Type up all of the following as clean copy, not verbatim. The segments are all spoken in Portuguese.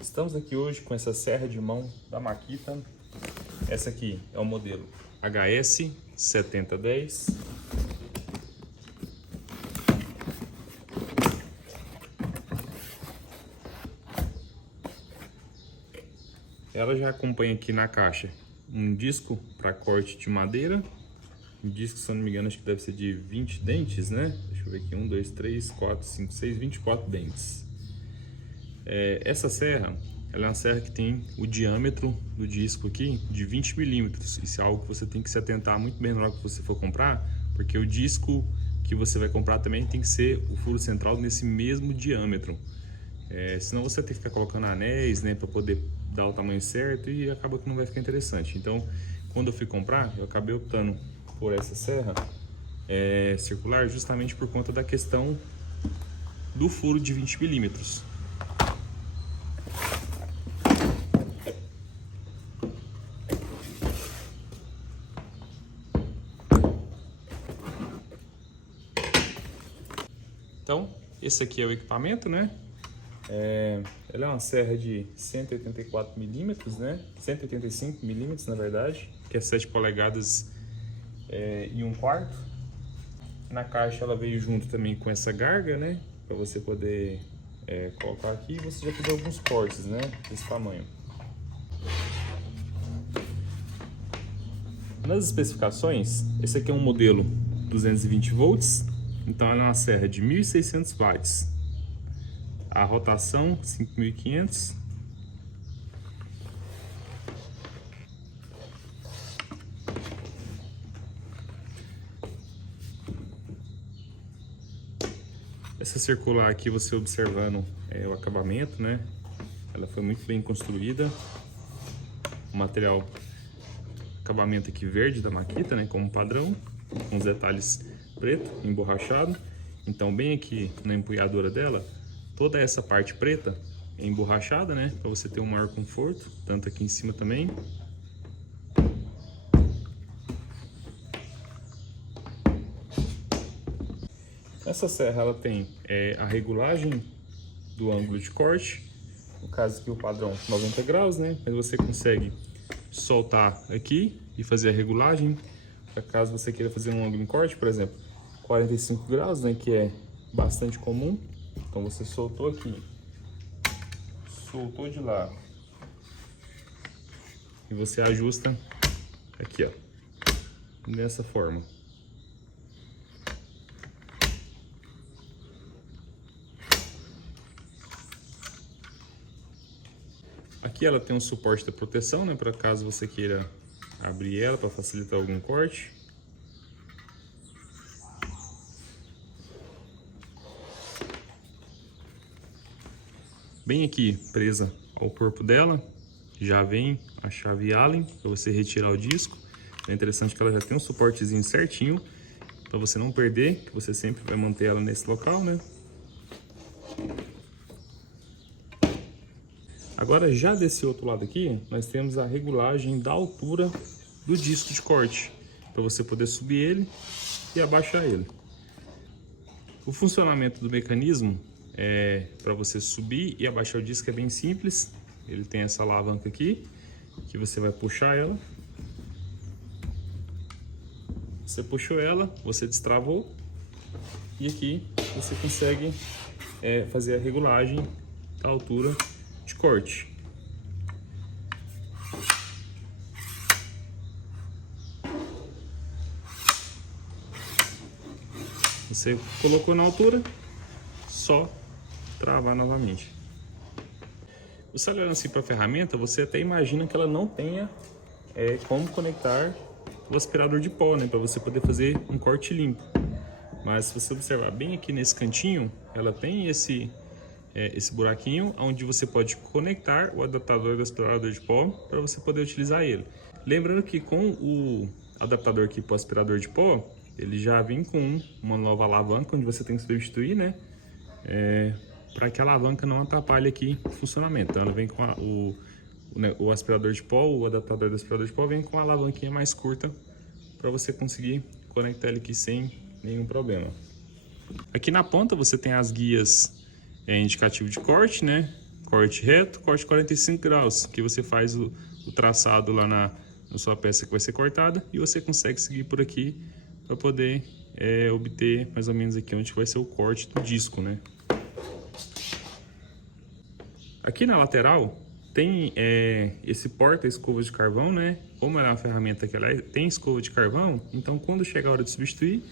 Estamos aqui hoje com essa serra de mão da Makita. Essa aqui é o modelo HS 7010. Ela já acompanha aqui na caixa um disco para corte de madeira. Um disco, se eu não me engano, acho que deve ser de 20 dentes, né? Deixa eu ver aqui, 1, 2, 3, 4, 5, 6, 24 dentes. Essa serra, ela é uma serra que tem o diâmetro do disco aqui de 20 milímetros. Isso é algo que você tem que se atentar muito bem na hora que você for comprar, porque o disco que você vai comprar também tem que ser o furo central nesse mesmo diâmetro. Senão você tem que ficar colocando anéis, né, para poder dar o tamanho certo e acaba que não vai ficar interessante. Então, quando eu fui comprar, eu acabei optando por essa serra circular justamente por conta da questão do furo de 20 milímetros. Então, esse aqui é o equipamento, né? Ela é uma serra de 184 milímetros, né? 185 milímetros, na verdade, que é 7 polegadas e 1/4. Na caixa ela veio junto também com essa garga, né? Para você poder colocar aqui e você já fazer alguns cortes, né? Desse tamanho. Nas especificações, esse aqui é um modelo 220 volts. Então ela é uma serra de 1.600 watts, a rotação 5.500. Essa circular aqui, você observando o acabamento, né? Ela foi muito bem construída. O material, acabamento aqui verde da Makita, né? Como padrão, com os detalhes preto, emborrachado. Então bem aqui na empunhadura dela, toda essa parte preta é emborrachada, né? Para você ter um maior conforto, tanto aqui em cima também. Essa serra ela tem a regulagem do ângulo de corte, no caso aqui o padrão 90 graus, né? Mas você consegue soltar aqui e fazer a regulagem, para caso você queira fazer um ângulo em corte, por exemplo, 45 graus, né? Que é bastante comum. Então você soltou aqui, soltou de lá e você ajusta aqui, ó, dessa forma. Aqui ela tem um suporte da proteção, né, para caso você queira abrir ela para facilitar algum corte. Bem aqui presa ao corpo dela já vem a chave Allen para você retirar o disco. É interessante que ela já tem um suportezinho certinho para você não perder, que você sempre vai manter ela nesse local, né? Agora, já desse outro lado aqui, nós temos a regulagem da altura do disco de corte, para você poder subir ele e abaixar ele. O funcionamento do mecanismo para você subir e abaixar o disco é bem simples. Ele tem essa alavanca aqui, que você vai puxar ela. Você puxou ela, você destravou, e aqui você consegue fazer a regulagem da altura de corte. Você colocou na altura, só travar novamente. Você olhando assim para a ferramenta, você até imagina que ela não tenha como conectar o aspirador de pó, né, para você poder fazer um corte limpo. Mas se você observar bem aqui nesse cantinho, ela tem esse buraquinho onde você pode conectar o adaptador do aspirador de pó para você poder utilizar ele. Lembrando que com o adaptador aqui para o aspirador de pó, ele já vem com uma nova alavanca onde você tem que substituir, né? Para que a alavanca não atrapalhe aqui o funcionamento. Então ela vem com o aspirador de pó, o adaptador do aspirador de pó vem com a alavanquinha mais curta para você conseguir conectar ele aqui sem nenhum problema. Aqui na ponta você tem as guias indicativo de corte, né? corte reto, corte 45 graus, que você faz o traçado lá na sua peça que vai ser cortada e você consegue seguir por aqui para poder obter mais ou menos aqui onde vai ser o corte do disco, né? Aqui na lateral tem esse porta-escova de carvão, né? Como ela é uma ferramenta que ela tem escova de carvão, então quando chega a hora de substituir,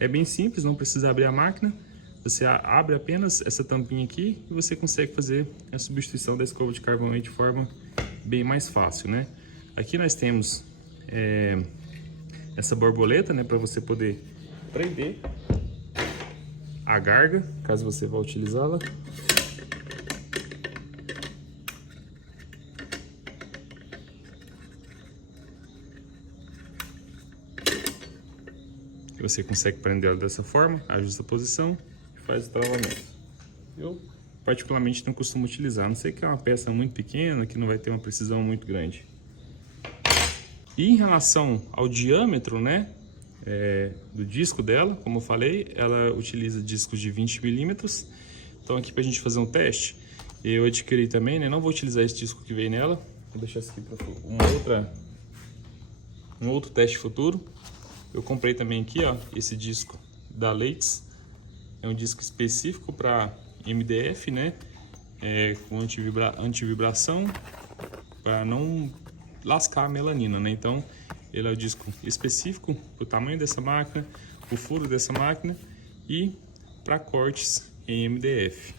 é bem simples, não precisa abrir a máquina. Você abre apenas essa tampinha aqui e você consegue fazer a substituição da escova de carvão aí de forma bem mais fácil, né? Aqui nós temos essa borboleta, né? Para você poder prender a garga, caso você vá utilizá-la. Você consegue prender ela dessa forma, ajusta a posição e faz o travamento. Eu particularmente não costumo utilizar, a não sei que é uma peça muito pequena, que não vai ter uma precisão muito grande. E em relação ao diâmetro, né, do disco dela, como eu falei, ela utiliza discos de 20 milímetros. Então aqui para a gente fazer um teste, eu adquiri também, né, não vou utilizar esse disco que veio nela, vou deixar isso aqui para um outro teste futuro. Eu comprei também aqui, ó, esse disco da Leitz. É um disco específico para MDF, né? Com antivibração, para não lascar a melanina, né? Então, ele é o disco específico para o tamanho dessa máquina, o furo dessa máquina e para cortes em MDF.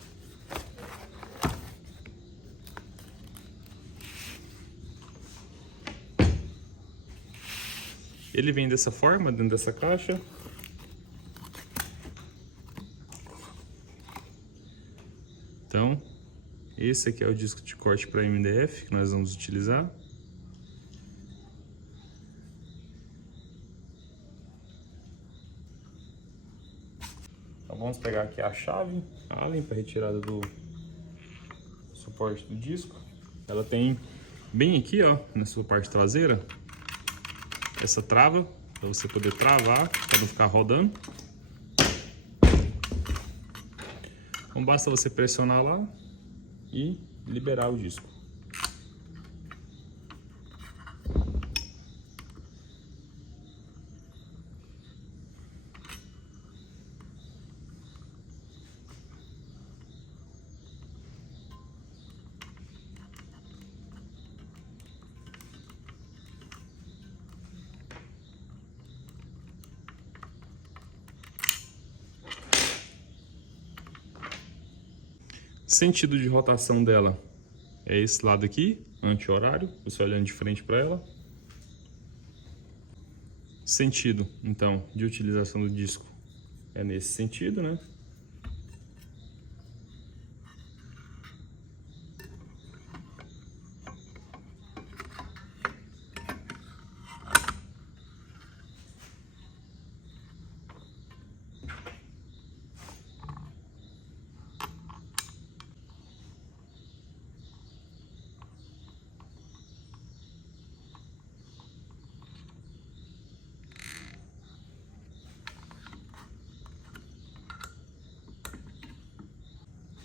Ele vem dessa forma, dentro dessa caixa. Então, esse aqui é o disco de corte para MDF que nós vamos utilizar. Então vamos pegar aqui a chave Allen para retirada do suporte do disco. Ela tem bem aqui, ó, na sua parte traseira, essa trava, para você poder travar, para não ficar rodando. Então basta você pressionar lá e liberar o disco. Sentido de rotação dela é esse lado aqui, anti-horário, você olhando de frente para ela. Sentido, então, de utilização do disco é nesse sentido, né?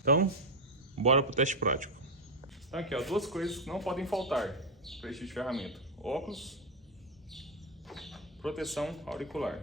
Então, bora pro teste prático. Então aqui, ó, duas coisas que não podem faltar para este tipo de ferramenta: óculos, proteção auricular.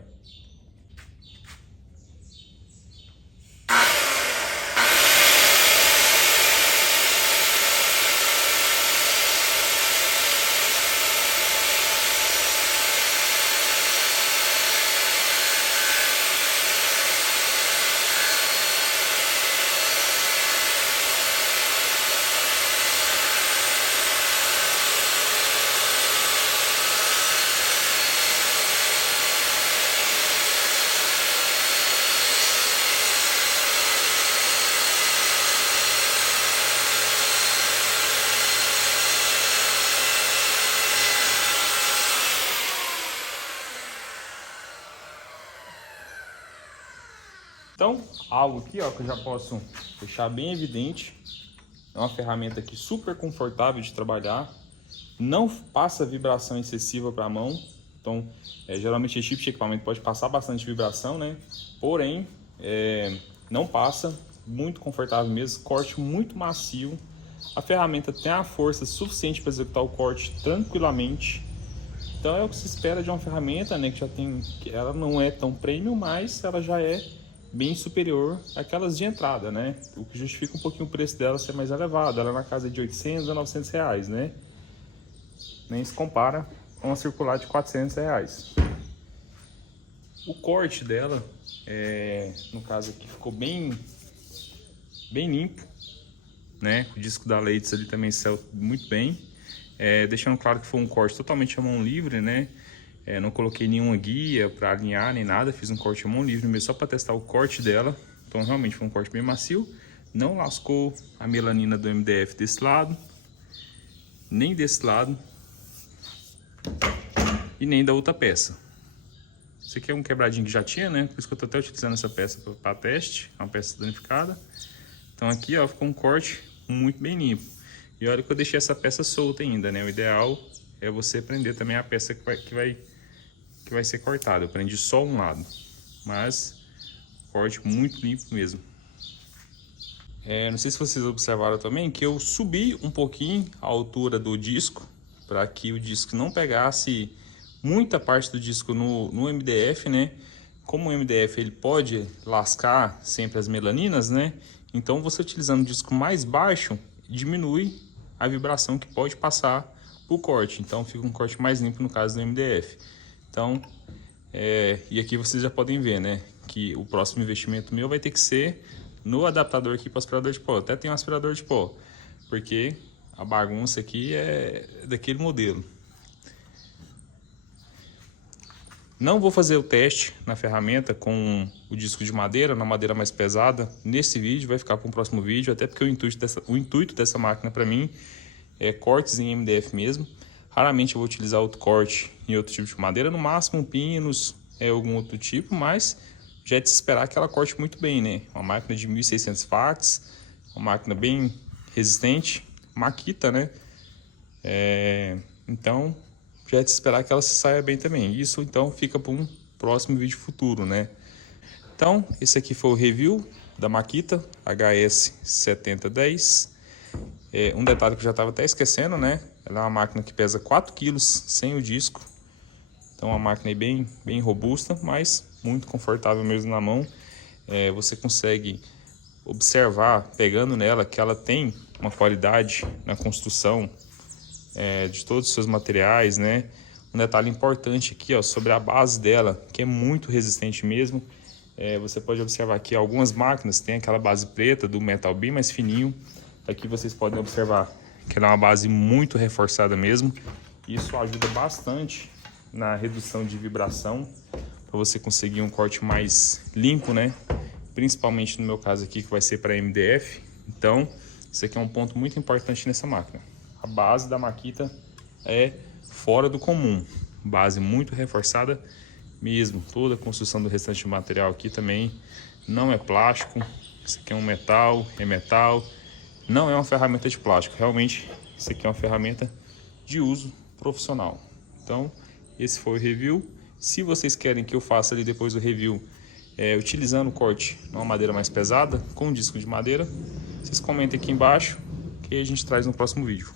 Então, algo aqui, ó, que eu já posso deixar bem evidente, é uma ferramenta aqui super confortável de trabalhar, não passa vibração excessiva para a mão. Então, geralmente esse tipo de equipamento pode passar bastante vibração, né? Porém, não passa, muito confortável mesmo, corte muito macio. A ferramenta tem a força suficiente para executar o corte tranquilamente. Então é o que se espera de uma ferramenta, né, que ela não é tão premium, mas ela já é bem superior àquelas de entrada, né? O que justifica um pouquinho o preço dela ser mais elevado. Ela é na casa de 800 a 900 reais, né? Nem se compara com uma circular de 400 reais. O corte dela, no caso aqui, ficou bem limpo, né? O disco da Leitz ali também saiu muito bem. Deixando claro que foi um corte totalmente à mão livre, né? Não coloquei nenhuma guia para alinhar nem nada, fiz um corte à mão livre mesmo só para testar o corte dela. Então realmente foi um corte bem macio, não lascou a melanina do MDF desse lado, nem desse lado e nem da outra peça. Esse aqui é um quebradinho que já tinha, né? Por isso que eu tô até utilizando essa peça para teste, uma peça danificada. Então aqui, ó, ficou um corte muito bem limpo. E olha que eu deixei essa peça solta ainda, né? O ideal é você prender também a peça que vai ser cortada. Eu prendi só um lado, mas corte muito limpo mesmo. Não sei se vocês observaram também que eu subi um pouquinho a altura do disco para que o disco não pegasse muita parte do disco no MDF, né? Como o MDF ele pode lascar sempre as melaninas, né? Então você utilizando o disco mais baixo diminui a vibração que pode passar pro corte, então fica um corte mais limpo no caso do MDF. Então, e aqui vocês já podem ver, né, que o próximo investimento meu vai ter que ser no adaptador aqui para aspirador de pó. Até tem um aspirador de pó, porque a bagunça aqui é daquele modelo. Não vou fazer o teste na ferramenta com o disco de madeira, na madeira mais pesada, nesse vídeo, vai ficar para um próximo vídeo, até porque o intuito dessa máquina para mim é cortes em MDF mesmo. Raramente eu vou utilizar outro corte em outro tipo de madeira, no máximo pinos, algum outro tipo, mas já é de se esperar que ela corte muito bem, né? Uma máquina de 1600 watts, uma máquina bem resistente, Makita, né? Então já é de se esperar que ela se saia bem também. Isso então fica para um próximo vídeo futuro, né? Então esse aqui foi o review da Makita HS7010. Um detalhe que eu já estava até esquecendo, né? Ela é uma máquina que pesa 4 kg sem o disco. Então uma máquina bem robusta, mas muito confortável mesmo na mão. Você consegue observar, pegando nela, que ela tem uma qualidade na construção de todos os seus materiais, né? Um detalhe importante aqui, ó, sobre a base dela, que é muito resistente mesmo. Você pode observar que algumas máquinas têm aquela base preta do metal bem mais fininho. Aqui vocês podem observar que ela é uma base muito reforçada mesmo. Isso ajuda bastante na redução de vibração, para você conseguir um corte mais limpo, né? Principalmente no meu caso aqui, que vai ser para MDF. Então, isso aqui é um ponto muito importante nessa máquina. A base da Makita é fora do comum, base muito reforçada mesmo. Toda a construção do restante do material aqui também não é plástico. Isso aqui é um metal, não é uma ferramenta de plástico. Realmente, isso aqui é uma ferramenta de uso profissional. Então, esse foi o review. Se vocês querem que eu faça ali depois o review utilizando o corte numa madeira mais pesada, com disco de madeira, vocês comentem aqui embaixo que a gente traz no próximo vídeo.